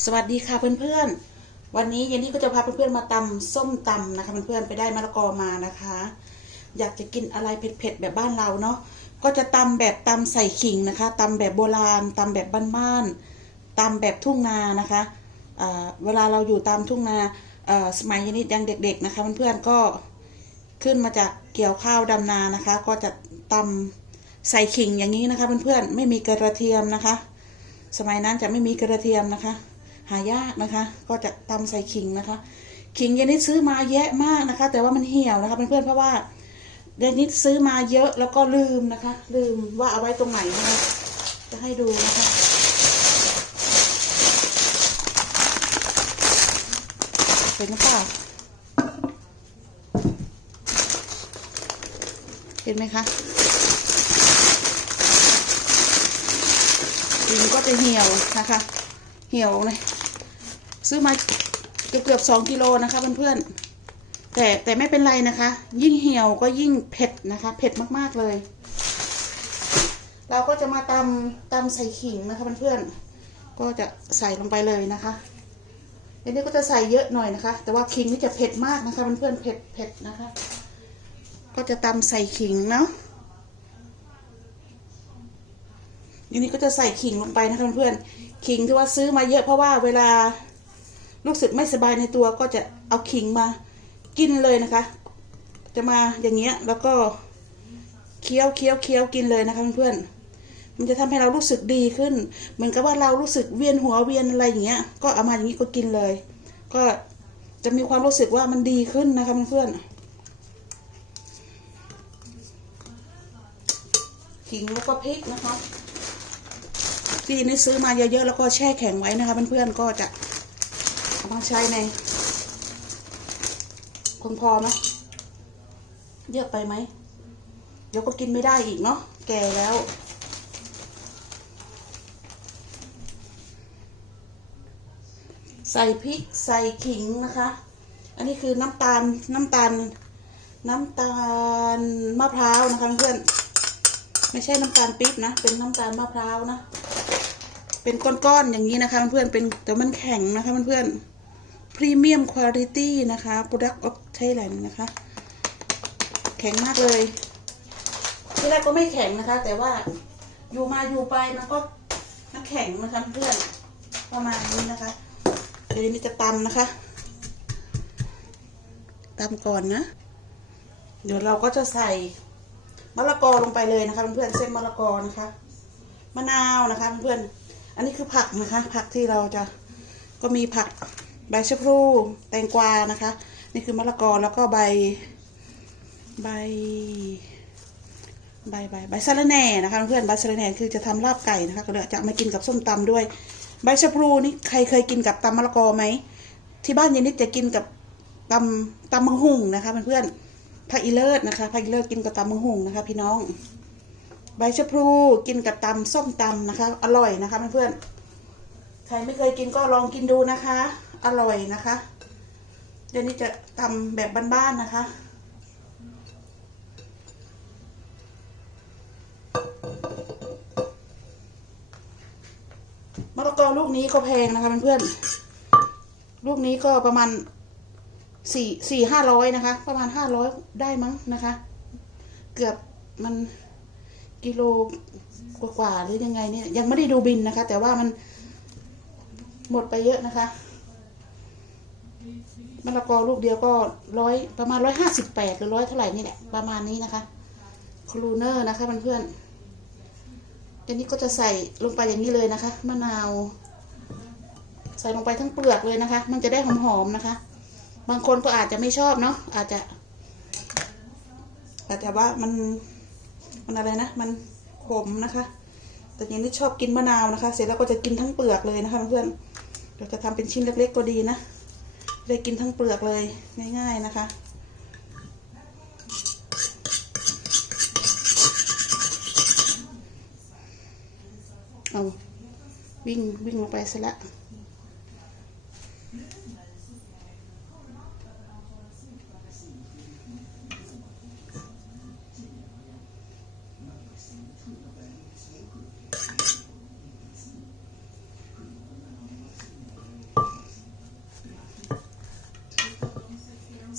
สวัสดีค่ะเพื่อนๆ วันนี้เยนนี่ก็จะพาเพื่อนๆมาตำส้มตำนะคะเพื่อนๆไปได้มะละกอมานะคะ อยากจะกินอะไรเผ็ดๆแบบบ้านเราเนาะก็จะตำแบบตำใส่ขิงนะคะตำแบบโบราณตำแบบบ้านๆตำแบบทุ่งนานะคะเเวลาเราอยู่ตามทุ่งนาสมัยเยนนี่ยังเด็ก ๆนะคะเพื่อนๆก็ขึ้นมาจากเกี่ยวข้าวดำนานะคะ ก็จะตำใส่ขิงอย่างนี้นะคะเพื่อนๆไม่มีกระเทียมนะคะ สมัยนั้นจะไม่มีกระเทียมนะคะายากนะคะ ก็จะตำใส่ขิงนะคะขิงเยนนิดซื้อมาแยะมากนะคะ แต่ว่ามันเหี่ยวนะคะเพื่อนๆเพราะว่าเยนนิดซื้อมาเยอะแล้วก็ลืมนะคะ ลืมว่าเอาไว้ตรงไหนนะคะจะให้ดูนะคะเห็นหรือเปล่าเห็นไหมคะดินก็จะเหี่ยวนะคะ เหี่ยวเลย ซื้อมาเกือบเกือบสองกิโลนะคะเพื่อนๆแต่แต่ไม่เป็นไรนะคะ ยิ่งเหี่ยวก็ยิ่งเผ็ดนะคะ เผ็ดมากๆเลย เราก็จะมาตำตำใส่ขิงนะคะเพื่อนๆก็จะใส่ลงไปเลยนะคะอันนี้ก็จะใส่เยอะหน่อยนะคะ แต่ว่าขิงนี่จะเผ็ดมากนะคะเพื่อนๆเผ็ดเผ็ดนะคะ ก็จะตำใส่ขิงเนาะทีนี้ก็จะใส่ขิงลงไปนะคะเพื่อนๆขิงที่ว่าซื้อมาเยอะเพราะว่าเวลา รู้สึกไม่สบายในตัวก็จะเอาขิงมากินเลยนะคะ จะมาอย่างเงี้ยแล้วก็เคี้ยวเคี้ยวเคี้ยวกินเลยนะคะเพื่อนๆมันจะทำให้เรารู้สึกดีขึ้น เหมือนกับว่าเรารู้สึกเวียนหัวเวียนอะไรอย่างเงี้ย ก็เอามาอย่างนี้ก็กินเลย ก็จะมีความรู้สึกว่ามันดีขึ้นนะคะเพื่อนๆขิงแล้วก็พริกนะคะที่นี่ซื้อมาเยอะๆแล้วก็แช่แข็งไว้นะคะเพื่อนๆก็จะ เอามาใช้ในคงพอไหมเยอะไปไหม เดี๋ยวก็กินไม่ได้อีกเนาะ แก่แล้ว ใส่พริกใส่ขิงนะคะ อันนี้คือน้ำตาลน้ำตาล น้ำตาลมะพร้าวนะคะเพื่อน ไม่ใช่น้ำตาลปี๊บนะ เป็นน้ำตาลมะพร้าวนะ เป็นก้อนๆอย่างนี้นะคะเพื่อนเป็นแต่มันแข็งนะคะเพื่อนๆ รีเมียมคุณภาพนะคะ Product of Thailand นะคะ แข็งมากเลยที่แรกก็ไม่แข็งนะคะ แต่ว่าอยู่มาอยู่ไปมันก็มันแข็งนะคะเพื่อนประมาณนี้นะคะ เดี๋ยวนี้จะตำนะคะตำก่อนนะ เดี๋ยวเราก็จะใส่มะละกอลงไปเลยนะคะเพื่อนเส้นมะละกอนะคะมะนาวนะคะเพื่อนอันนี้คือผักนะคะ ผักที่เราจะก็มีผัก ใบชะพลูแตงกวานะคะ นี่คือมะละกอแล้วก็ใบใบใบใบใบสะระแหน่นะคะเพื่อนใบสะระแหน่คือจะทำลาบไก่นะคะก็เลยจะมากินกับส้มตำด้วย ใบชะพลูนี่ใครเคยกินกับตำมะละกอไหมที่บ้านยนนิดจะกินกับตำตำมังหุงนะคะเพื่อนๆผักอีเลิศนะคะผักอีเลิศกินกับตำมังหุงนะคะ พี่น้อง ใบชะพลูกินกับตำส้มตำนะคะ อร่อยนะคะเพื่อนๆใครไม่เคยกินก็ลองกินดูนะคะ อร่อยนะคะ เดี๋ยวนี้จะทำแบบบ้านๆนะคะ มะละกอลูกนี้ก็แพงนะคะเพื่อนๆ ลูกนี้ก็ประมาณสี่สี่ห้าร้อยนะคะ ประมาณห้าร้อยได้มั้งนะคะ เกือบมันกิโลกว่าๆหรือยังไงเนี่ยยังไม่ได้ดูบินนะคะ แต่ว่ามันหมดไปเยอะนะคะ มะละกอลูกเดียวก็ร้อยประมาณร้อยห้าสิบแปดหรือร้อยเท่าไหร่นี่แหละ ประมาณนี้นะคะคลูเนอร์นะคะเพื่อนๆอันนี้ก็จะใส่ลงไปอย่างนี้เลยนะคะ มะนาว ใส่ลงไปทั้งเปลือกเลยนะคะ มันจะได้หอมๆนะคะ บางคนก็อาจจะไม่ชอบเนาะอาจจะอาจจะว่ามันมันอะไรนะ มันขมนะคะ แต่ยังนี่ชอบกินมะนาวนะคะ เสร็จแล้วก็จะกินทั้งเปลือกเลยนะคะเพื่อนๆเราจะทำเป็นชิ้นเล็ก ๆ ก็ดีนะ ได้กินทั้งเปลือกเลยง่ายๆนะคะ เอาวิ่งวิ่งลงไปซะละ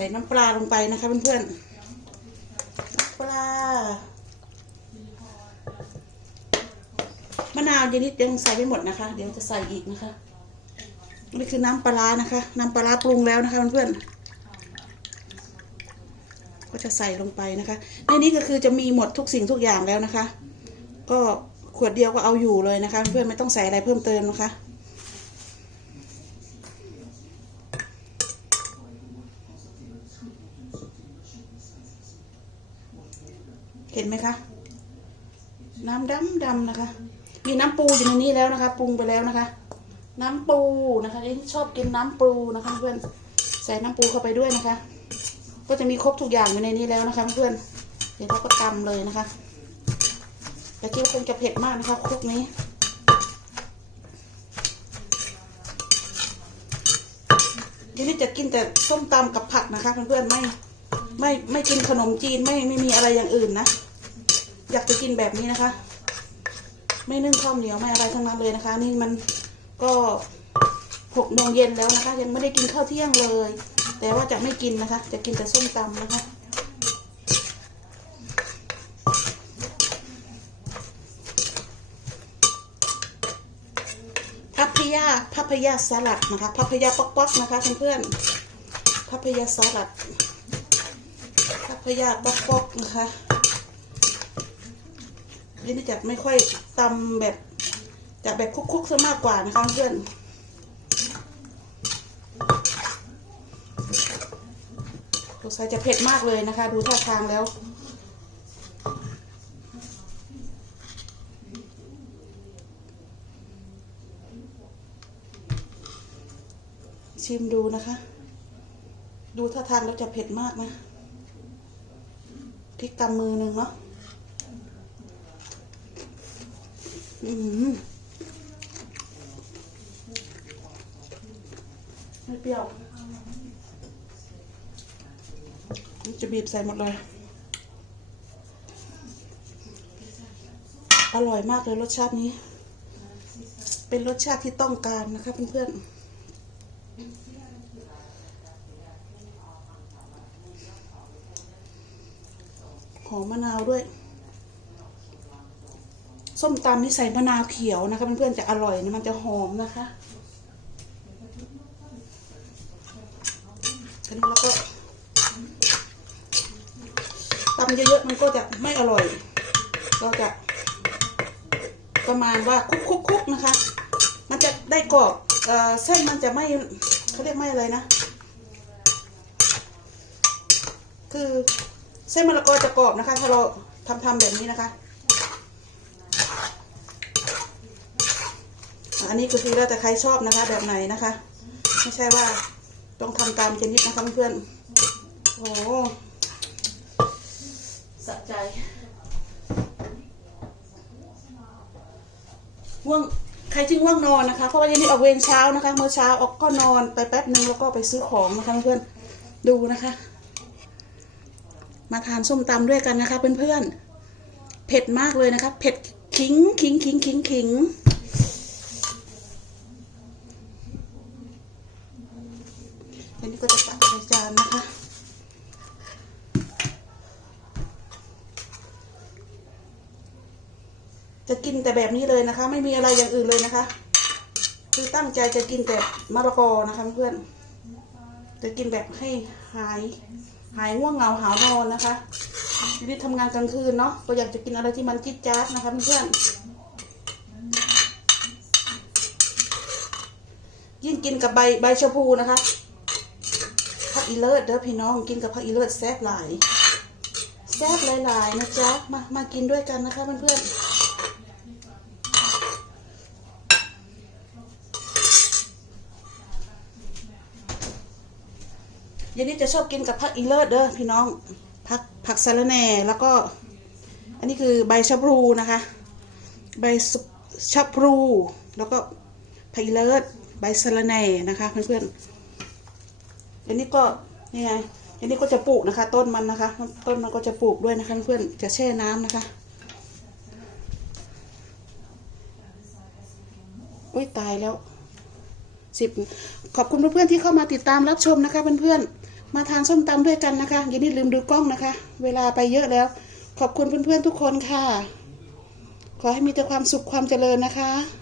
ใส่น้ำปลาลงไปนะคะเพื่อนๆน้ำปลามะนาวยนิดยังใส่ไม่หมดนะคะ เดี๋ยวจะใส่อีกนะคะนี่คือน้ำปลานะคะ น้ำปลาร้าปรุงแล้วนะคะเพื่อนๆก็จะใส่ลงไปนะคะ ในนี้ก็คือจะมีหมดทุกสิ่งทุกอย่างแล้วนะคะ ก็ขวดเดียวก็เอาอยู่เลยนะคะ เพื่อนๆไม่ต้องใส่อะไรเพิ่มเติมนะคะ เห็นไหมคะ น้ำดำดำนะคะ มีน้ำปูอยู่ในนี้แล้วนะคะ ปรุงไปแล้วนะคะ น้ำปูนะคะที่ชอบกินน้ำปูนะคะเพื่อนใส่น้ำปูเข้าไปด้วยนะคะ ก็จะมีครบทุกอย่างอยู่ในนี้แล้วนะคะ เพื่อนเดี๋ยวเราก็ตำเลยนะคะแต่คิดว่าคงจะเผ็ดมากนะคะคลุกนี้ทีนี้จะกินแต่ส้มตำกับผักนะคะเพื่อนๆไม่ไม่ไม่กินขนมจีนไม่ไม่มีอะไรอย่างอื่นนะ อยากจะกินแบบนี้นะคะ ไม่นึ่งข้าวเหนียวไม่อะไรทั้งนั้นเลยนะคะ นี่มันก็หกโมงเย็นแล้วนะคะ ยังไม่ได้กินข้าวเที่ยงเลย แต่ว่าจะไม่กินนะคะ จะกินแต่ส้มตำนะคะพัพยาพัพยาสลัดนะคะพัพยาป๊อกๆนะคะเพื่อนๆพัพยาสลัดพัพยาป๊อกๆนะคะ นี่จะไม่ค่อยตำแบบจะแบบคุกๆซะมากกว่านะคะเพื่อนสงสัยจะเผ็ดมากเลยนะคะ ดูท่าทางแล้วชิมดูนะคะ ดูท่าทางแล้วจะเผ็ดมากนะพริกกำมือหนึ่งเนาะ อืมไม่เปรี้ยวนี่จะบีบใส่หมดเลย อร่อยมากเลยรสชาตินี้ เป็นรสชาติที่ต้องการนะคะเพื่อนๆหอมมะนาวด้วย ส้มตำนี่ใส่มะนาวเขียวนะคะเพื่อนๆจะอร่อยนะมันจะหอมนะคะแล้วก็ตำเยอะๆมันก็จะไม่อร่อย เราจะประมาณว่าคุกๆๆนะคะ มันจะได้กรอบเอเส้นมันจะไม่เขาเรียกไม่อะไรนะ คือเส้นมะละกอจะกรอบนะคะ ถ้าเราทำทำแบบนี้นะคะ อันนี้ก็คือแล้วแต่ใครชอบนะคะ แบบไหนนะคะ ไม่ใช่ว่าต้องทำตามเจนนิดนะคะเพื่อนโอ้โหสะใจง่วงใครที่ง่วงนอนนะคะ เพราะว่าเจนนิดออกเวรเช้านะคะ เมื่อเช้าออกก็นอนไปแป๊บนึงแล้วก็ไปซื้อของนะคะเพื่อนดูนะคะ มาทานส้มตำด้วยกันนะคะเพื่อนๆเผ็ดมากเลยนะคะ เผ็ดขิงขิงขิงขิงขิง นนี้ก็จะตักใส่จานนะคะ จะกินแต่แบบนี้เลยนะคะ ไม่มีอะไรอย่างอื่นเลยนะคะ คือตั้งใจจะกินแต่มะละกอนะคะเพื่อนจะกินแบบให้หายหายง่วงเหงาหาวนอนนะคะชีวิตทำงานกลางคืนเนาะก็อยากจะกินอะไรที่มันจิ๊ดจ๊าดนะคะเพื่อนยิ่งกินกับใบใบชะพูนะคะ อีเลิศเด้อพี่น้องกินกับผักอีเลิศแซ่บหลายแซ่บหลายๆนะจ๊ะมามากินด้วยกันนะคะเพื่อนๆย็นนี้จะชอบกินกับผักอีเลิศเด้อพี่น้องผักผักสะระแหน่แล้วก็ อันนี้คือใบชะพลูนะคะ ใบชะพลูแล้วก็ผักอีเลิศใบสะระแหน่นะคะเพื่อนๆ อันนี้ก็นี่ไงอันนี้ก็จะปลูกนะคะ ต้นมันนะคะ ต้นมันก็จะปลูกด้วยนะคะเพื่อนๆจะแช่น้ำนะคะอุ้ยตายแล้วสิบขอบคุณเพื่อนๆที่เข้ามาติดตามรับชมนะคะเพื่อนๆมาทานส้มตำด้วยกันนะคะอย่านี่ลืมดูกล้องนะคะ เวลาไปเยอะแล้ว ขอบคุณเพื่อนๆทุกคนค่ะ ขอให้มีแต่ความสุขความเจริญนะคะ